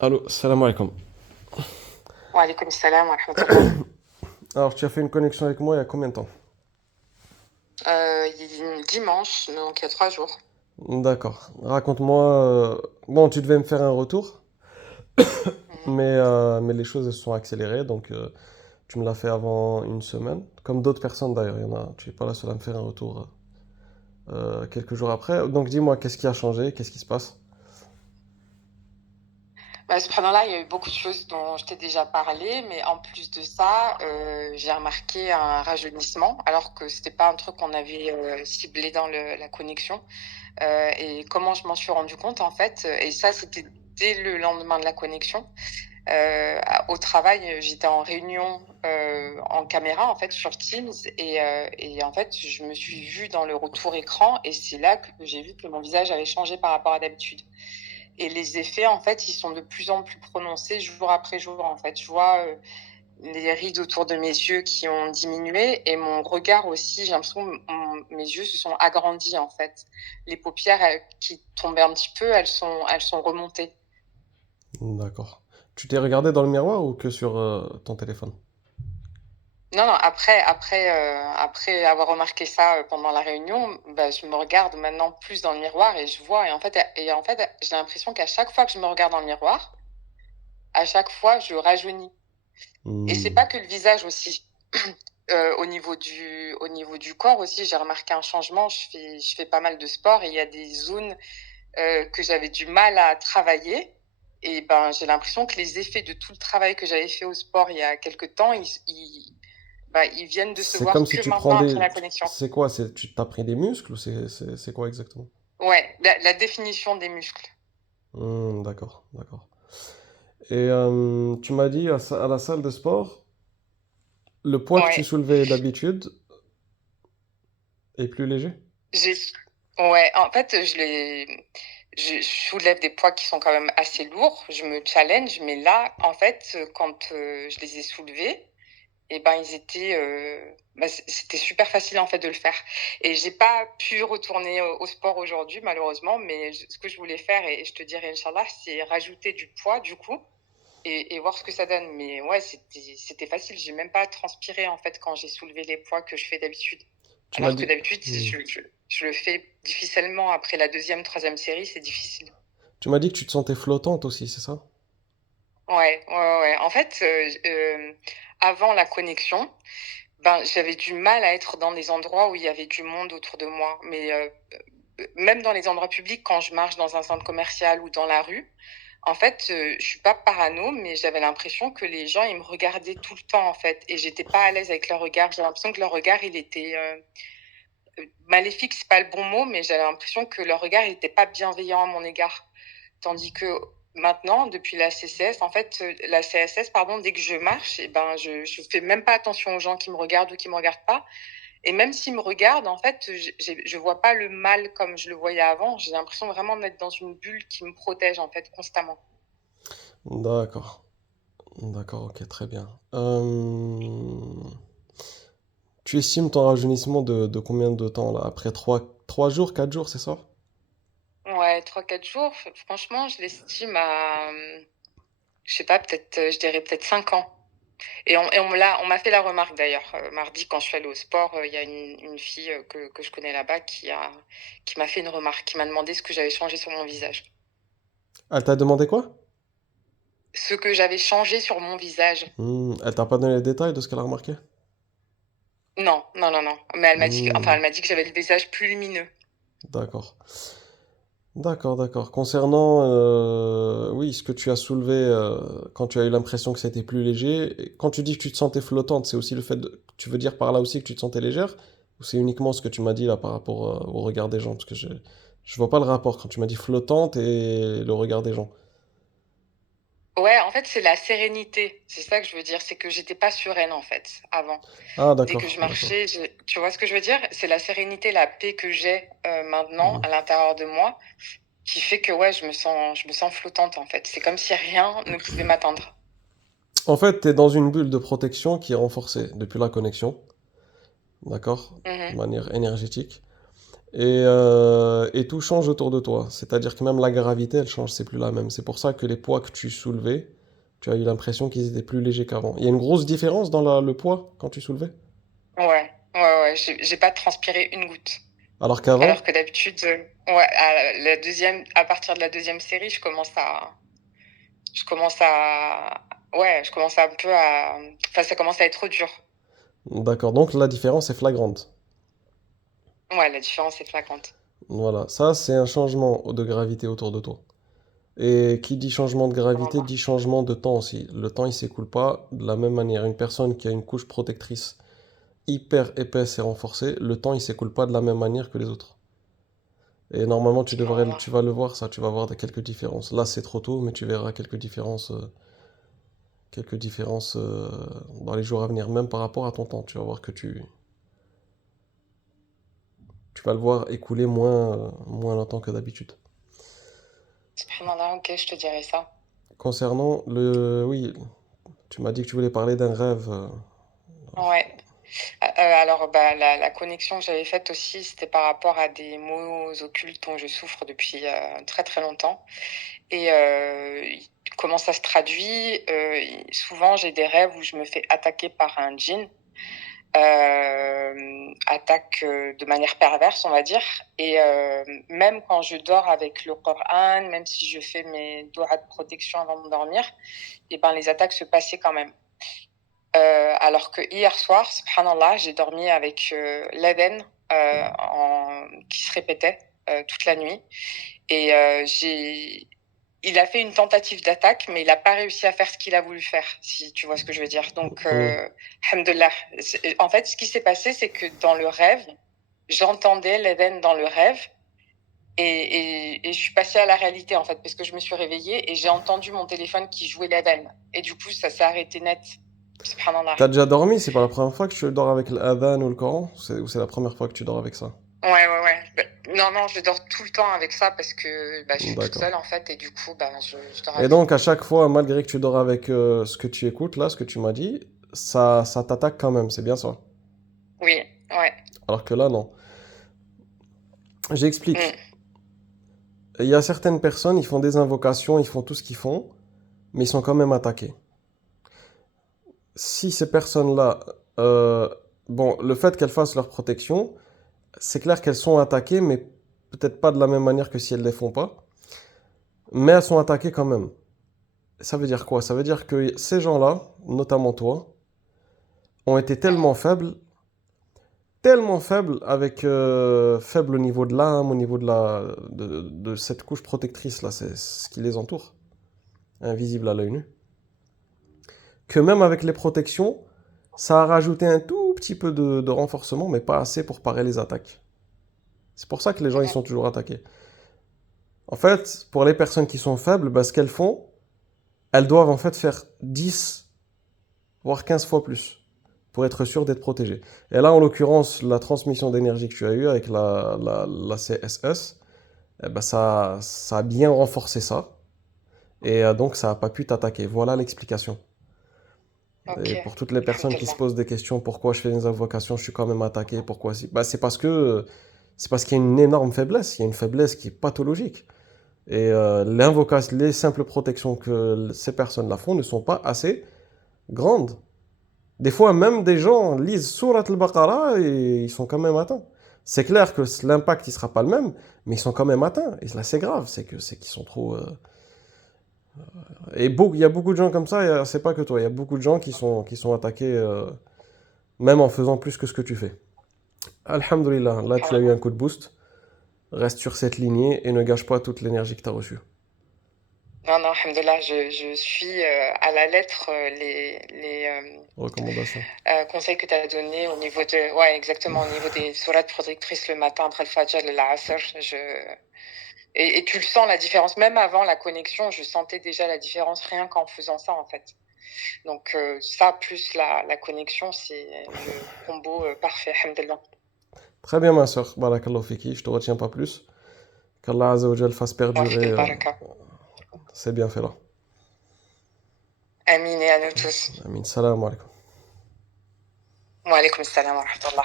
Allô, salam alaikum. Wa alaykoum salam wa rahmatullah. Alors, tu as fait une connexion avec moi il y a combien de temps? Dimanche, donc il y a 3 jours. D'accord. Raconte-moi. Bon, tu devais me faire un retour, Mhm. mais les choses elles se sont accélérées, donc tu me l'as fait avant une semaine. Comme d'autres personnes d'ailleurs, il y en a. Tu n'es pas la seule à me faire un retour quelques jours après. Donc dis-moi, qu'est-ce qui a changé? Qu'est-ce qui se passe? Bah, subhanallah, il y a eu beaucoup de choses dont je t'ai déjà parlé, mais en plus de ça, j'ai remarqué un rajeunissement, alors que c'était pas un truc qu'on avait ciblé dans la connexion. Et comment je m'en suis rendu compte, en fait, et ça, c'était dès le lendemain de la connexion. Au travail, j'étais en réunion en caméra, en fait, sur Teams, et en fait, je me suis vue dans le retour écran, et c'est là que j'ai vu que mon visage avait changé par rapport à d'habitude. Et les effets, en fait, ils sont de plus en plus prononcés jour après jour, en fait. Je vois les rides autour de mes yeux qui ont diminué, et mon regard aussi, j'ai l'impression que mes yeux se sont agrandis, en fait. Les paupières qui tombaient un petit peu, elles sont remontées. D'accord. Tu t'es regardé dans le miroir ou que sur ton téléphone? Non, non, après avoir remarqué ça pendant la réunion, bah, je me regarde maintenant plus dans le miroir et je vois. Et en fait, j'ai l'impression qu'à chaque fois que je me regarde dans le miroir, à chaque fois, je rajeunis. Et c'est Hmm. pas que le visage aussi. Au niveau du corps aussi, j'ai remarqué un changement. Je fais pas mal de sport et il y a des zones que j'avais du mal à travailler. Et ben, j'ai l'impression que les effets de tout le travail que j'avais fait au sport il y a quelques temps, ils viennent de se C'est comme voir si que tu prends maintenant après des. la connexion. C'est quoi? Tu t'as pris des muscles ou c'est quoi exactement? Ouais, la définition des muscles. D'accord, d'accord. Et tu m'as dit à la salle de sport, le poids que tu Ouais, soulevais d'habitude est plus léger? j'ai, ouais, en fait, je soulève des poids qui sont quand même assez lourds. Je me challenge, mais là, en fait, quand je les ai soulevés, et ben, c'était super facile en fait de le faire. Et j'ai pas pu retourner au sport aujourd'hui, malheureusement, mais ce que je voulais faire, et je te dirais, Inch'Allah, c'est rajouter du poids, du coup. Et voir ce que ça donne. Mais ouais, c'était facile. J'ai même pas transpiré en fait quand j'ai soulevé les poids que je fais d'habitude. Tu m'as Alors que dit, d'habitude, Hmm. je le fais difficilement après la deuxième, troisième série, c'est difficile. Tu m'as dit que tu te sentais flottante aussi, c'est ça? Ouais, ouais, ouais, ouais. En fait, avant la connexion, ben, j'avais du mal à être dans des endroits où il y avait du monde autour de moi. Mais même dans les endroits publics, quand je marche dans un centre commercial ou dans la rue, en fait, je suis pas parano, mais j'avais l'impression que les gens, ils me regardaient tout le temps, en fait, et j'étais pas à l'aise avec leur regard. J'ai l'impression que leur regard, il était maléfique, c'est pas le bon mot, mais j'avais l'impression que leur regard, il était pas bienveillant à mon égard. Tandis que maintenant, depuis la CCS, en fait, la CSS, pardon, dès que je marche, et ben, je fais même pas attention aux gens qui me regardent ou qui me regardent pas. Et même s'ils me regardent, en fait, je vois pas le mal comme je le voyais avant. J'ai l'impression vraiment d'être dans une bulle qui me protège, en fait, constamment. D'accord, d'accord, ok, très bien. Tu estimes ton rajeunissement de combien de temps là? Après 3 jours, 4 jours, c'est ça? Ouais, 3, 4 jours, franchement, je l'estime à, je sais pas, peut-être, je dirais peut-être 5 ans. Et on m'a fait la remarque d'ailleurs. Mardi, quand je suis allée au sport, il y a une fille que je connais là-bas qui m'a fait une remarque, qui m'a demandé ce que j'avais changé sur mon visage. Elle t'a demandé quoi? Ce que j'avais changé sur mon visage. Elle t'a pas donné les détails de ce qu'elle a remarqué? Non, non, non, non. Mais Hmm, elle m'a dit que j'avais le visage plus lumineux. d'accord. D'accord, d'accord. Concernant, oui, ce que tu as soulevé quand tu as eu l'impression que c'était plus léger, et quand tu dis que tu te sentais flottante, c'est aussi le fait de. Tu veux dire par là aussi que tu te sentais légère? Ou c'est uniquement ce que tu m'as dit là par rapport au regard des gens? Parce que je vois pas le rapport quand tu m'as dit flottante et le regard des gens. Ouais, en fait, c'est la sérénité. C'est ça que je veux dire. C'est que j'étais pas sereine, en fait, avant. Ah, Dès que d'accord, je d'accord. marchais, tu vois ce que je veux dire? C'est la sérénité, la paix que j'ai maintenant Hmm. à l'intérieur de moi qui fait que, ouais, je me sens flottante, en fait. C'est comme si rien ne pouvait m'atteindre. En fait, tu es dans une bulle de protection qui est renforcée depuis la connexion, d'accord? De Mhm. manière énergétique. et tout change autour de toi. C'est-à-dire que même la gravité, elle change, c'est plus la même. C'est pour ça que les poids que tu soulevais, tu as eu l'impression qu'ils étaient plus légers qu'avant. Il y a une grosse différence dans le poids quand tu soulevais? Ouais, ouais, ouais, j'ai pas transpiré une goutte. Alors Alors qu'avant? que d'habitude, ouais, à partir de la deuxième série, je commence à, ouais, je commence un peu à, enfin, ça commence à être dur. D'accord, donc la différence est flagrante. Ouais, la différence est flagrante. Voilà, ça c'est un changement de gravité autour de toi. Et qui dit changement de gravité Subhanallah. dit changement de temps aussi. Le temps il s'écoule pas de la même manière. Une personne qui a une couche protectrice hyper épaisse et renforcée, le temps il s'écoule pas de la même manière que les autres. Et normalement Subhanallah. tu vas le voir ça, tu vas voir quelques différences. Là c'est trop tôt, mais tu verras quelques différences dans les jours à venir, même par rapport à ton temps. Tu vas voir que tu vas le voir écouler moins longtemps que d'habitude. Subhanallah, ok, je te dirai ça. Concernant oui, tu m'as dit que tu voulais parler d'un rêve. Ouais. Alors, bah, la connexion que j'avais faite aussi, c'était par rapport à des maux occultes dont je souffre depuis très très longtemps. Et comment ça se traduit? Souvent, j'ai des rêves où je me fais attaquer par un djinn, attaque de manière perverse, on va dire. Et même quand je dors avec le Coran, même si je fais mes doigts de protection avant de dormir, et ben, les attaques se passaient quand même. Alors que hier soir, subhanallah, j'ai dormi avec l'Aden qui se répétait toute la nuit. Et il a fait une tentative d'attaque, mais il n'a pas réussi à faire ce qu'il a voulu faire, si tu vois ce que je veux dire. Donc, Hmm. alhamdoulilah. En fait, ce qui s'est passé, c'est que dans le rêve, j'entendais l'Aden dans le rêve. Et je suis passée à la réalité, en fait, parce que je me suis réveillée et j'ai entendu mon téléphone qui jouait l'Aden. Et du coup, ça s'est arrêté net. Subhanallah. T'as déjà dormi? C'est pas la première fois que tu dors avec l'adhan ou le Coran? Ou c'est la première fois que tu dors avec ça? Ouais, ouais, ouais. Non, non, je dors tout le temps avec ça parce que bah, je suis toute D'accord. seule en fait et du coup, bah, je dors Et avec ça. donc, à chaque fois, malgré que tu dors avec ce que tu écoutes, là, ce que tu m'as dit, ça t'attaque quand même, c'est bien ça. Oui, ouais. Alors que là, non. J'explique. Mm. Il y a certaines personnes, ils font des invocations, ils font tout ce qu'ils font, mais ils sont quand même attaqués. Si ces personnes-là, euh, bon, le fait qu'elles fassent leur protection, c'est clair qu'elles sont attaquées, mais peut-être pas de la même manière que si elles ne les font pas, mais elles sont attaquées quand même. Ça veut dire quoi? Ça veut dire que ces gens-là, notamment toi, ont été Mm. tellement faibles avec faible au niveau de l'âme, au niveau de cette couche protectrice là, c'est ce qui les entoure, invisible à l'œil nu, que même avec les protections, ça a rajouté un tout petit peu de renforcement, mais pas assez pour parer les attaques. C'est pour ça que les gens ils Mhm. sont toujours attaqués. En fait, pour les personnes qui sont faibles, bah, ce qu'elles font, elles doivent en fait faire 10 voire 15 fois plus pour être sûr d'être protégé. Et là, en l'occurrence, la transmission d'énergie que tu as eue avec la CSS, eh ben ça a bien renforcé ça. Et donc, ça n'a pas pu t'attaquer. Voilà l'explication. Ok. Et pour toutes les personnes qui se Alhamdulillah. posent des questions, pourquoi je fais des invocations, je suis quand même attaqué, pourquoi si bah, c'est parce qu'il y a une énorme faiblesse. Il y a une faiblesse qui est pathologique. Et les simples protections que ces personnes-là font ne sont pas assez grandes. Des fois, même des gens lisent Surat al-Baqarah et ils sont quand même atteints. C'est clair que l'impact, il sera pas le même, mais ils sont quand même atteints. Et là, c'est grave, c'est qu'ils sont trop. Il y a beaucoup de gens comme ça, c'est pas que toi, il y a beaucoup de gens qui sont attaqués, même en faisant plus que ce que tu fais. Alhamdulillah, là, tu as eu Subhanallah. un coup de boost. Reste sur cette lignée et ne gâche pas toute l'énergie que tu as reçue. Non, non, alhamdulillah, je suis à la lettre Recommandation. conseils que tu as donnés au niveau de, ouais, exactement, au niveau des sourates protectrices le matin après le Fajr et l'Asr. Et tu le sens la différence, même avant la connexion, je sentais déjà la différence rien qu'en faisant ça en fait. Donc ça, plus la connexion, c'est le combo parfait, alhamdulillah. Très bien, ma soeur. Barakallahu fiki. Je te retiens pas plus. Qu'Allah Azzawajal fasse Wa fik perdurer al-baraka. ces bienfaits-là. Amin et à nous tous. Amin. Salam alaikum. Wa alaykoum salam wa rahmatullah.